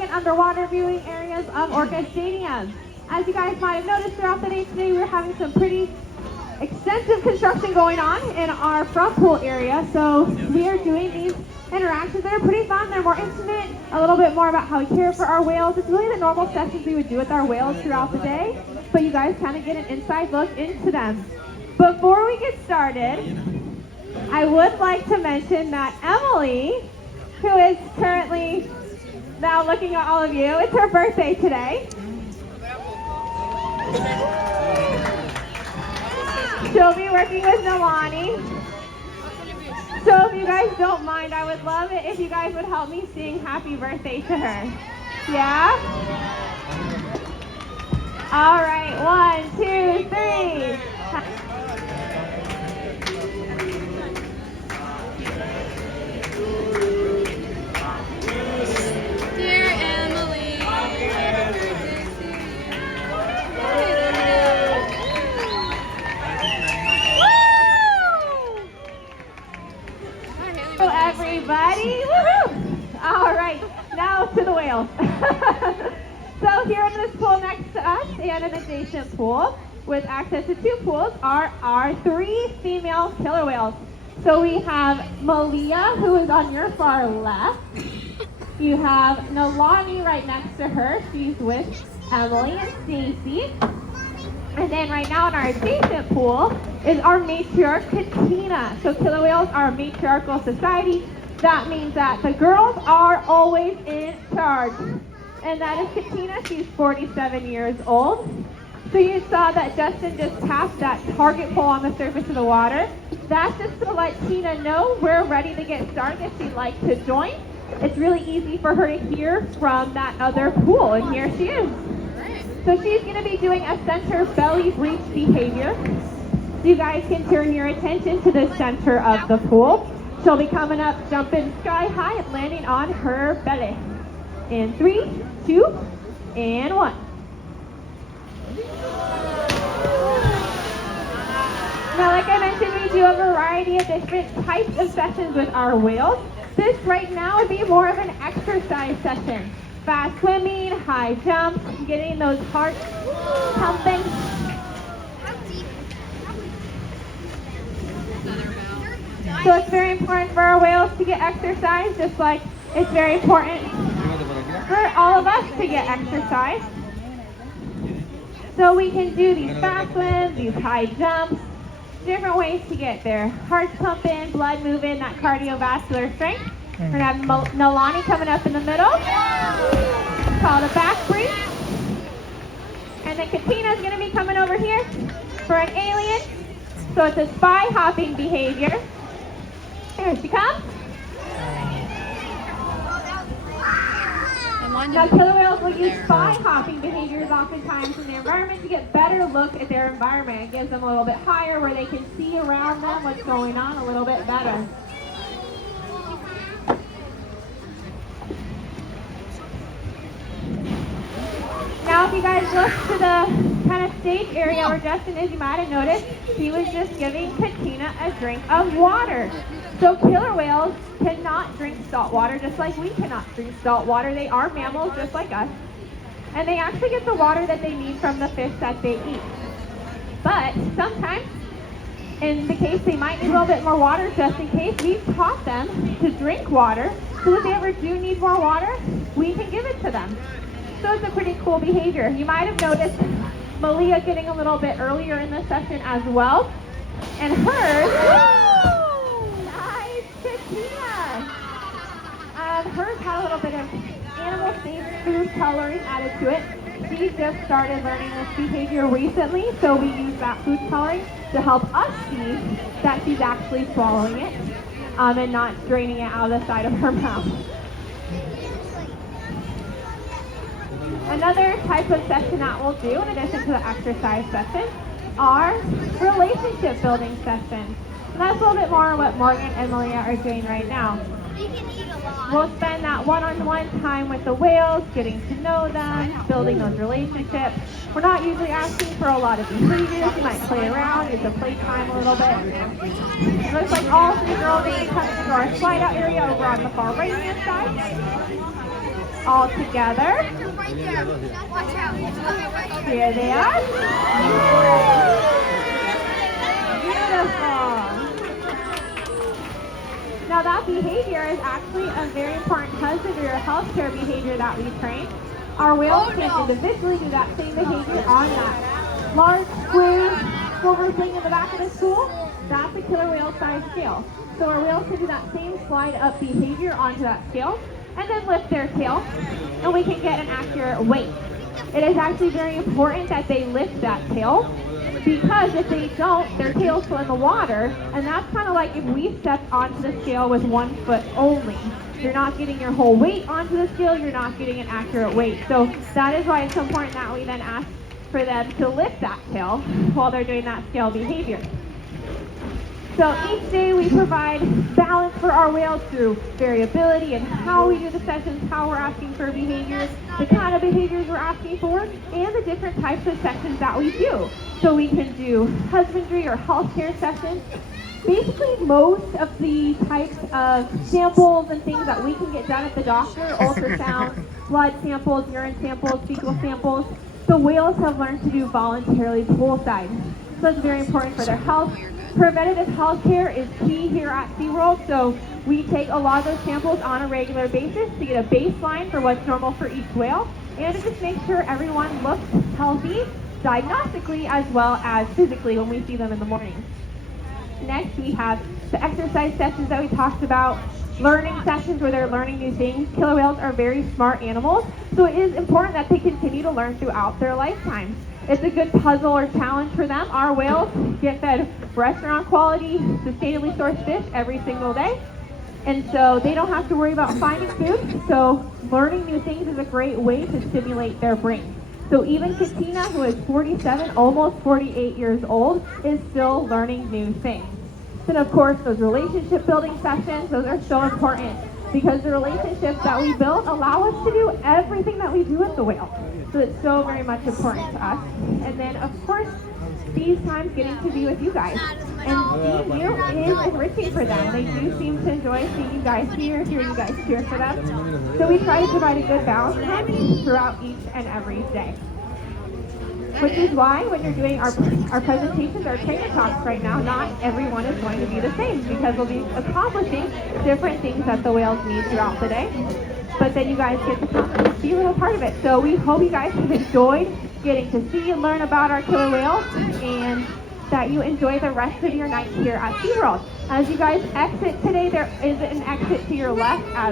public and underwater viewing areas of Orca Stadium. As you guys might have noticed throughout the day today, we're having some pretty extensive construction going on in our front pool area. So we are doing these interactions that are pretty fun. They're more intimate, a little bit more about how we care for our whales. It's really the normal sessions we would do with our whales throughout the day, but you guys kind of get an inside look into them. Before we get started, I would like to mention that Emily, who is currently now looking at all of you, it's her birthday today. She'll be working with Nalani. So if you guys don't mind, I would love it if you guys would help me sing happy birthday to her. Yeah? All right, 1, 2, 3. Dear Emily, Hello, everybody. Woohoo! All right, now to the whales. So here in this pool next to us and an adjacent pool with access to 2 pools are our 3 female killer whales. So we have Malia, who is on your far left. You have Nalani right next to her. She's with Emily and Stacy. And then right now in our adjacent pool is our matriarch, Katina. So killer whales are a matriarchal society. That means that the girls are always in charge. And that is Katina. She's 47 years old. So you saw that Justin just tapped that target pole on the surface of the water. That's just to let Tina know we're ready to get started if she'd like to join. It's really easy for her to hear from that other pool, and here she is. So she's going to be doing a center belly breach behavior. So you guys can turn your attention to the center of the pool. She'll be coming up, jumping sky high and landing on her belly. In 3, 2, and 1. Now, like I mentioned, we do a variety of different types of sessions with our whales. This right now would be more of an exercise session. Fast swimming, high jumps, getting those hearts pumping. So it's very important for our whales to get exercise, just like it's very important for all of us to get exercise. So we can do these fast swims, these high jumps, different ways to get their hearts pumping, blood moving, that cardiovascular strength. We're going to have Nalani coming up in the middle. It's called a back breach. And then Katina's going to be coming over here for an alien. So it's a spy hopping behavior. Here she comes. Now, killer whales will use spy hopping behaviors oftentimes in their environment to get better look at their environment. It gives them a little bit higher where they can see around them what's going on a little bit better. Now, if you guys look to the kind of stage area where Justin is, you might have noticed he was just giving Katina a drink of water. So killer whales cannot drink salt water, just like we cannot drink salt water. They are mammals just like us. And they actually get the water that they need from the fish that they eat. But sometimes, in the case they might need a little bit more water, just in case, we've taught them to drink water. So if they ever do need more water, we can give it to them. So it's a pretty cool behavior. You might have noticed Malia getting a little bit earlier in the session as well. And hers, nice, Katina. Hers had a little bit of animal-safe food coloring added to it. She just started learning this behavior recently, so we use that food coloring to help us see that she's actually swallowing it and not draining it out of the side of her mouth. Another type of session that we'll do in addition to the exercise session are relationship building sessions. And that's a little bit more what Morgan and Malia are doing right now. We'll spend that one-on-one time with the whales, getting to know them, building those relationships. We're not usually asking for a lot of behaviors. You might play around, use the playtime a little bit. It looks like all 3 girls are coming into our slide out area over on the far right-hand side. all together. Here they are. Beautiful. Now that behavior is actually a very important husbandry or healthcare behavior that we train. Our whales can individually do that same behavior on that large square silver thing in the back of the school. That's a killer whale size scale. So our whales can do that same slide up behavior onto that scale and then lift their tail, and we can get an accurate weight. It is actually very important that they lift that tail, because if they don't, their tails go in the water, and that's kind of like if we stepped onto the scale with 1 foot only. You're not getting your whole weight onto the scale, you're not getting an accurate weight. So that is why it's so important that we then ask for them to lift that tail while they're doing that scale behavior. So each day we provide balance for our whales through variability and how we do the sessions, how we're asking for behaviors, the kind of behaviors we're asking for, and the different types of sessions that we do. So we can do husbandry or healthcare sessions. Basically most of the types of samples and things that we can get done at the doctor, ultrasound, blood samples, urine samples, fecal samples, the whales have learned to do voluntarily poolside. So that's very important for their health. Preventative health care is key here at SeaWorld, so we take a lot of those samples on a regular basis to get a baseline for what's normal for each whale, and to just make sure everyone looks healthy diagnostically as well as physically when we see them in the morning. Next, we have the exercise sessions that we talked about, learning sessions where they're learning new things. Killer whales are very smart animals, so it is important that they continue to learn throughout their lifetime. It's a good puzzle or challenge for them. Our whales get fed restaurant quality, sustainably sourced fish every single day, and so they don't have to worry about finding food, so learning new things is a great way to stimulate their brain. So even Katina, who is 47, almost 48 years old, is still learning new things. Then of course those relationship building sessions, those are so important because the relationships that we build allow us to do everything that we do with the whale. So it's so very much important to us. And then of course, these times getting to be with you guys. And seeing you is enriching for them. They do seem to enjoy seeing you guys here, hearing you guys cheer for them. So we try to provide a good balance for them throughout each and every day. Which is why when you're doing our presentations, our trainer talks right now, not everyone is going to be the same because we'll be accomplishing different things that the whales need throughout the day. But then you guys get to come and be a little part of it. So we hope you guys have enjoyed getting to see and learn about our killer whales, and that you enjoy the rest of your night here at SeaWorld. As you guys exit today, there is an exit to your left as